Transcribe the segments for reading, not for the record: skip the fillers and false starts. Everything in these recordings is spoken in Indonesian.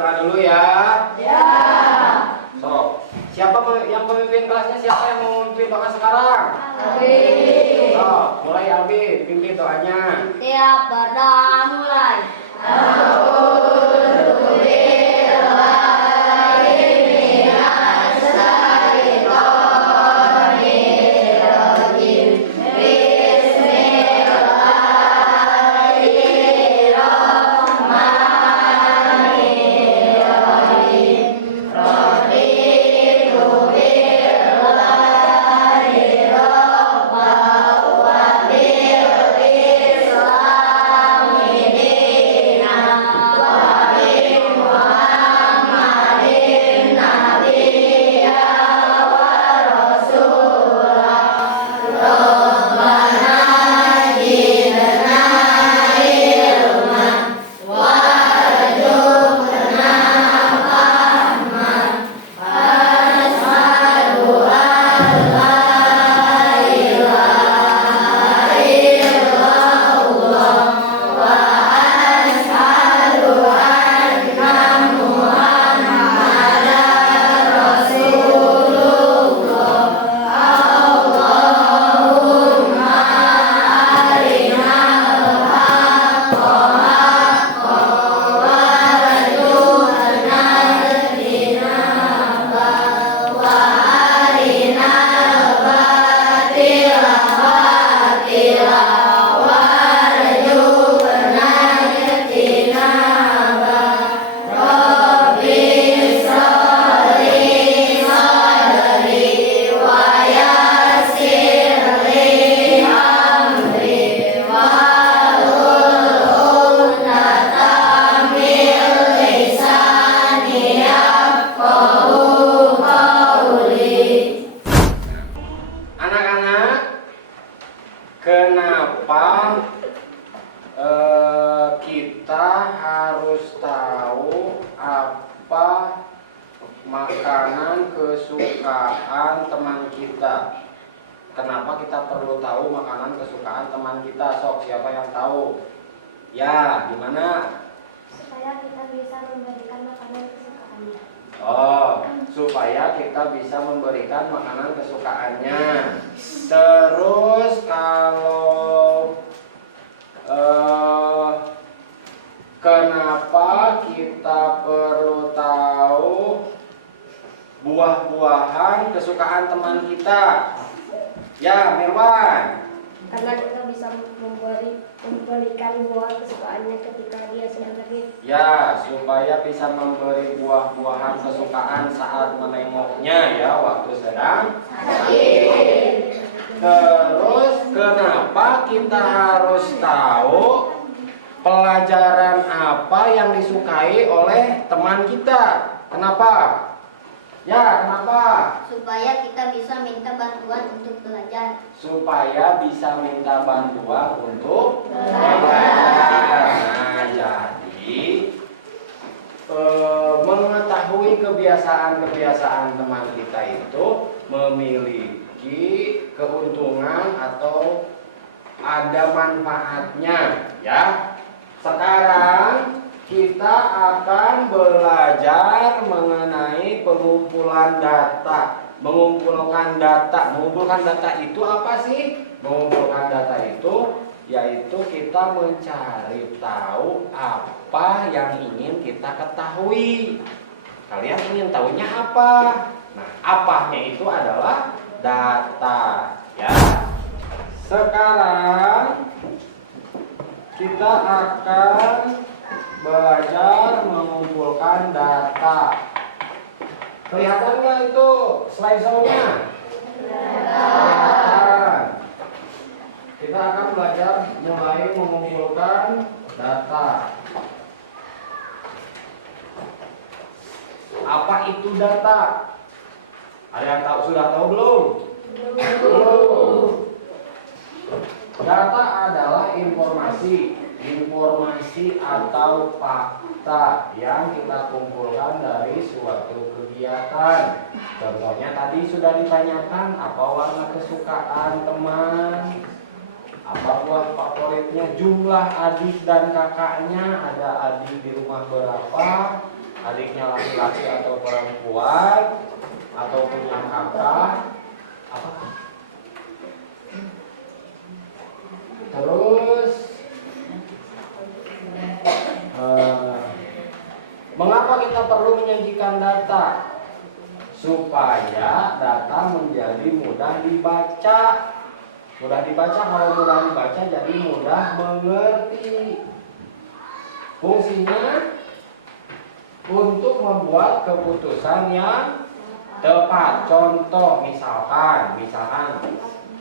doa dulu ya. Ya. So, siapa yang pemimpin kelasnya? Siapa yang mau memimpin doa sekarang? Abi. So, mulai Abi, pimpin doanya. Tiap berdoa mulai. Anak-anak, kenapa kita harus tahu apa makanan kesukaan teman kita? Kenapa kita perlu tahu makanan kesukaan teman kita? Sok, siapa yang tahu? Ya, gimana? Supaya kita bisa memberikan makanan kesukaannya. Oh, supaya kita bisa memberikan makanan kesukaannya. Terus kalau kenapa kita perlu tahu buah-buahan kesukaan teman kita? Ya, Mirwan. Karena kita bisa memberikan buah kesukaannya ketika dia sedang sakit. Ya, supaya bisa memberi buah-buahan kesukaan saat menengoknya ya waktu sedang sakit. Terus kenapa kita harus tahu pelajaran apa yang disukai oleh teman kita? Kenapa? Ya, kenapa? Supaya kita bisa minta bantuan untuk belajar. Supaya bisa minta bantuan untuk belajar. Nah, jadi mengetahui kebiasaan-kebiasaan teman kita itu memiliki keuntungan atau ada manfaatnya, ya. Sekarang kita akan belajar mengenai pengumpulan data. Mengumpulkan data itu apa sih? Mengumpulkan data itu yaitu kita mencari tahu apa yang ingin kita ketahui. Kalian ingin tahunya apa? Nah, apanya itu adalah data, ya. Sekarang kita akan belajar mengumpulkan data. Kelihatan nggak itu slideshow-nya? Kelihatan. Kita akan belajar mulai mengumpulkan data. Apa itu data? Ada yang tahu, sudah tahu belum? Belum. Data adalah informasi atau fakta yang kita kumpulkan dari suatu kegiatan. Contohnya tadi sudah ditanyakan apa warna kesukaan teman, apa buah favoritnya, jumlah adik dan kakaknya, ada adik di rumah berapa, adiknya laki-laki atau perempuan, atau punya kakak, apa? Terus mengapa kita perlu menyajikan data? Supaya data menjadi mudah dibaca. Mudah dibaca, kalau mudah dibaca jadi mudah mengerti. Fungsinya untuk membuat keputusan yang tepat. Contoh misalkan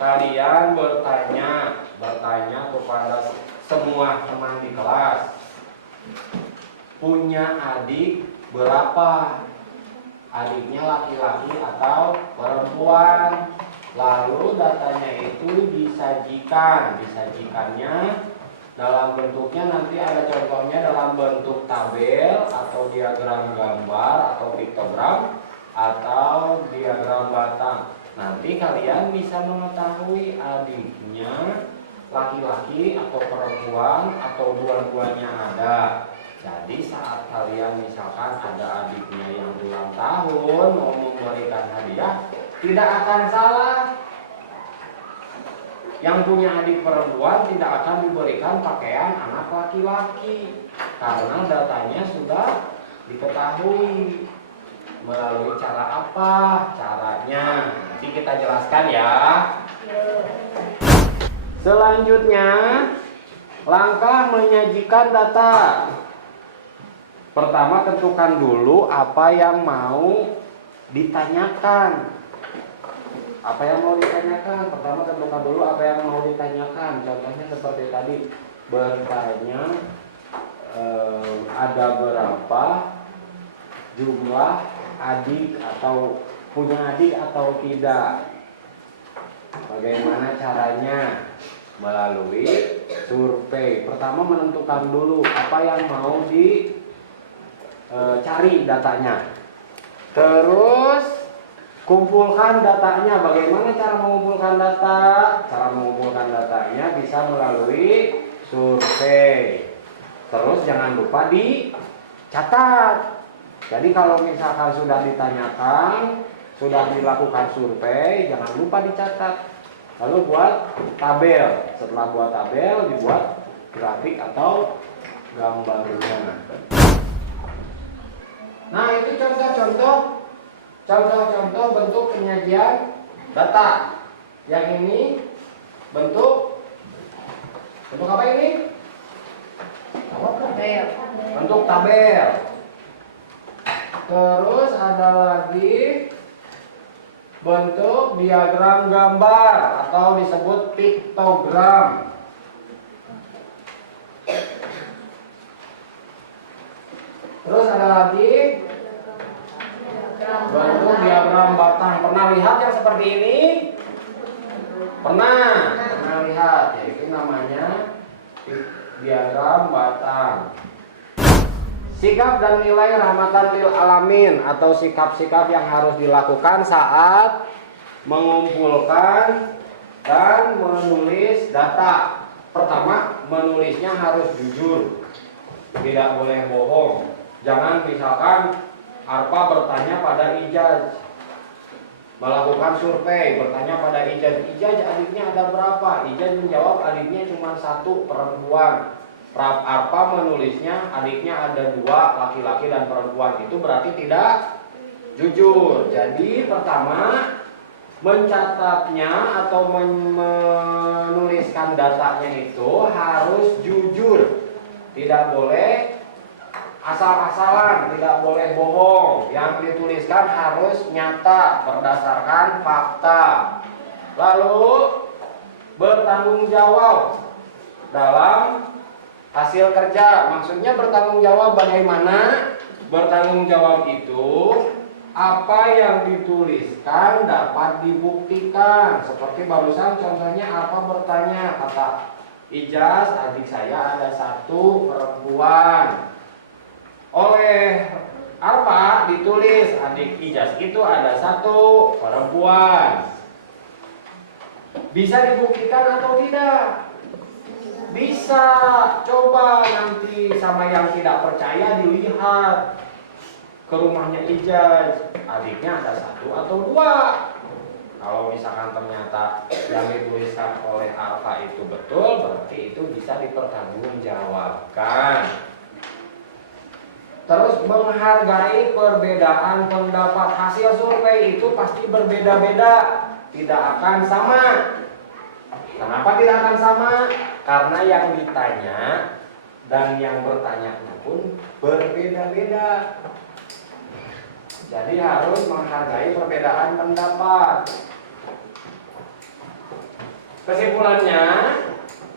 kalian bertanya kepada semua teman di kelas, punya adik berapa? Adiknya laki-laki atau perempuan? Lalu datanya itu disajikannya dalam bentuknya, nanti ada contohnya dalam bentuk tabel atau diagram gambar atau piktogram atau diagram batang. Nanti kalian bisa mengetahui adiknya laki-laki atau perempuan atau dua-duanya ada. Jadi saat kalian misalkan ada adiknya yang ulang tahun mau memberikan hadiah, tidak akan salah. Yang punya adik perempuan tidak akan diberikan pakaian anak laki-laki karena datanya sudah diketahui. Melalui cara apa? Caranya nanti kita jelaskan ya. Selanjutnya, langkah menyajikan data. Pertama, tentukan dulu apa yang mau ditanyakan. Apa yang mau ditanyakan? Pertama, tentukan dulu apa yang mau ditanyakan. Contohnya seperti tadi, bertanya ada berapa jumlah adik atau punya adik atau tidak. Bagaimana caranya? Melalui survei. Pertama, menentukan dulu apa yang mau dicari datanya. Terus kumpulkan datanya. Bagaimana cara mengumpulkan data? Cara mengumpulkan datanya bisa melalui survei. Terus jangan lupa dicatat. Jadi kalau misalkan sudah ditanyakan, sudah dilakukan survei, jangan lupa dicatat. Lalu buat tabel. Setelah buat tabel, dibuat grafik atau gambarnya. Nah, itu contoh-contoh bentuk penyajian data. Yang ini bentuk apa ini? Bentuk tabel. Terus ada lagi bentuk diagram gambar atau disebut piktogram. Terus ada lagi bentuk diagram batang. Pernah lihat yang seperti ini? Pernah lihat. Ya, itu namanya diagram batang. Sikap dan nilai rahmatan lil alamin atau sikap-sikap yang harus dilakukan saat mengumpulkan dan menulis data. Pertama, menulisnya harus jujur, tidak boleh bohong. Jangan misalkan Arpa bertanya pada Ijaz, melakukan survei, bertanya pada Ijaz, adiknya ada berapa? Ijaz menjawab adiknya cuma 1, perempuan. Arpa menulisnya adiknya ada 2, laki-laki dan perempuan. Itu berarti tidak jujur. Jadi pertama, mencatatnya atau menuliskan datanya itu harus jujur. Tidak boleh asal-asalan, tidak boleh bohong. Yang dituliskan harus nyata, berdasarkan fakta. Lalu bertanggung jawab dalam hasil kerja. Maksudnya bertanggung jawab bagaimana? Bertanggung jawab itu apa yang dituliskan dapat dibuktikan. Seperti barusan contohnya Arpa bertanya, kata Ijaz, adik saya ada 1, perempuan. Oleh Arpa ditulis adik Ijaz itu ada 1, perempuan. Bisa dibuktikan atau tidak? Bisa. Coba nanti sama yang tidak percaya dilihat. ke rumahnya Ijaz, adiknya ada 1 atau 2. Kalau misalkan ternyata yang dituliskan oleh Arfa itu betul, berarti itu bisa dipertanggungjawabkan. Terus menghargai perbedaan pendapat. Hasil survei itu pasti berbeda-beda, tidak akan sama. Kenapa tidak akan sama? Karena yang ditanya dan yang bertanya pun berbeda-beda. Jadi harus menghargai perbedaan pendapat. Kesimpulannya,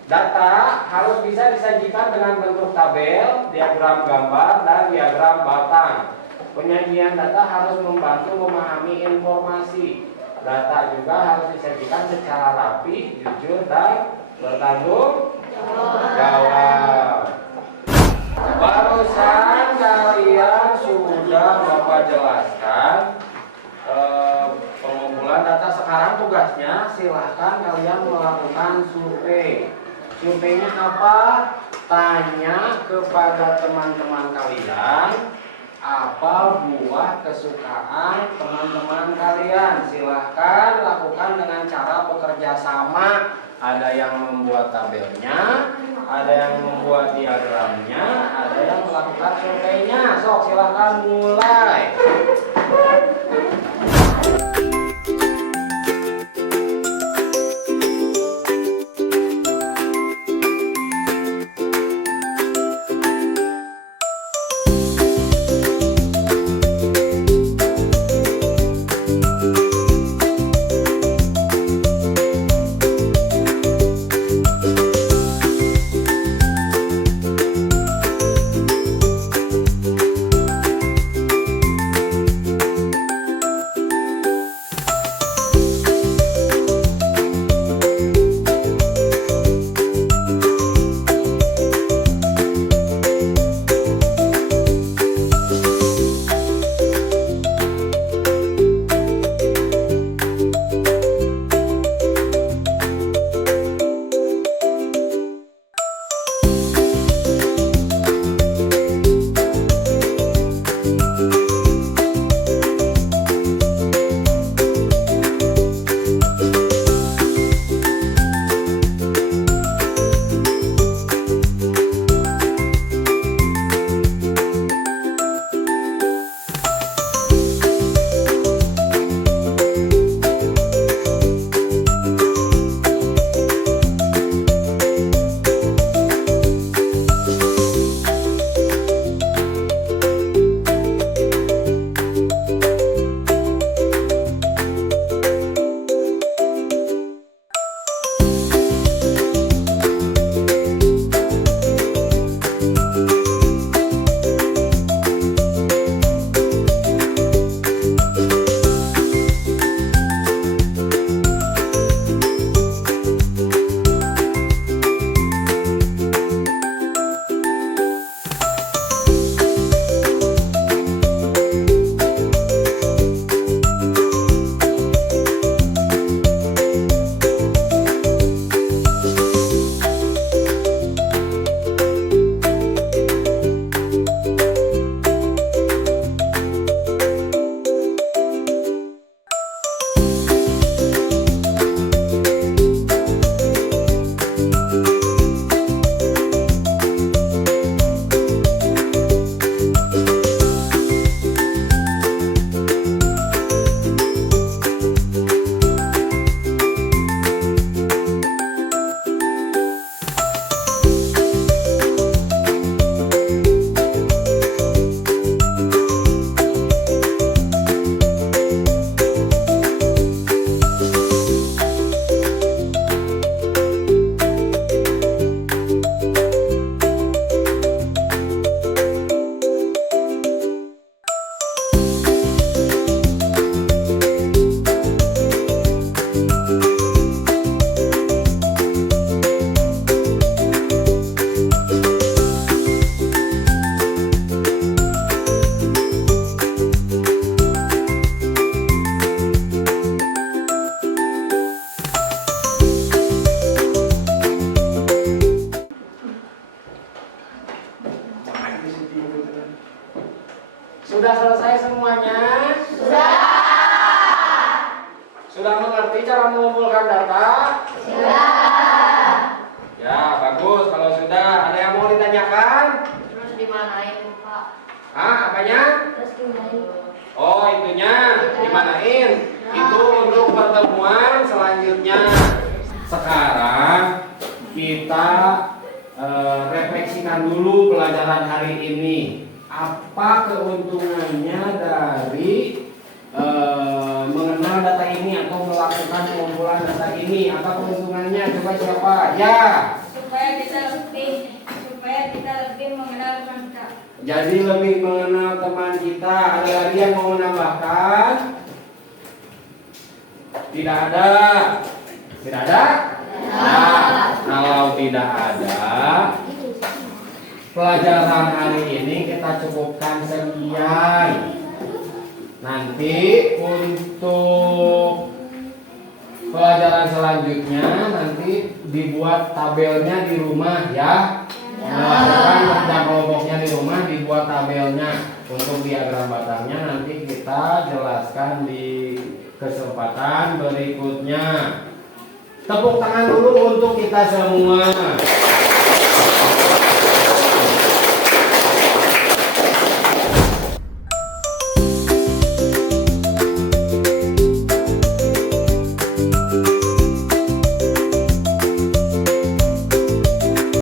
data harus bisa disajikan dengan bentuk tabel, diagram gambar, dan diagram batang. Penyajian data harus membantu memahami informasi. Data juga harus disajikan secara rapi, jujur, dan bertanggung jawab. Barusan kalian sudah Bapak jelaskan pengumpulan data. Sekarang tugasnya silahkan kalian melakukan survei. Surveinya apa? Tanya kepada teman-teman kalian apa buah kesukaan teman-teman kalian. Silahkan lakukan dengan cara bekerja sama. Ada yang membuat tabelnya, ada yang membuat diagramnya, ada yang melakukan surveinya. Sok silahkan mulai. Sudah selesai semuanya? Sudah. Sudah mengerti cara mengumpulkan data? Sudah. Ya, bagus. Kalau sudah, ada yang mau ditanyakan? Terus dimanain, Pak? Apanya? Terus dimanain. Oh, itunya dimanain? Itu untuk pertemuan selanjutnya. Sekarang kita refleksikan dulu pelajaran hari ini. Apa keuntungannya dari mengenal data ini atau melakukan pengumpulan data ini? Apa keuntungannya? Coba siapa? Ya. supaya kita lebih mengenal teman kita. Jadi lebih mengenal teman kita. Ada lagi yang mau menambahkan? Tidak ada. Tidak ada? Nah, kalau tidak ada, pelajaran hari ini kita cukupkan sekian. Nanti untuk pelajaran selanjutnya nanti dibuat tabelnya di rumah ya. Melakukan kerja kelompoknya di rumah, dibuat tabelnya. Untuk diagram batangnya nanti kita jelaskan di kesempatan berikutnya. Tepuk tangan dulu untuk kita semua.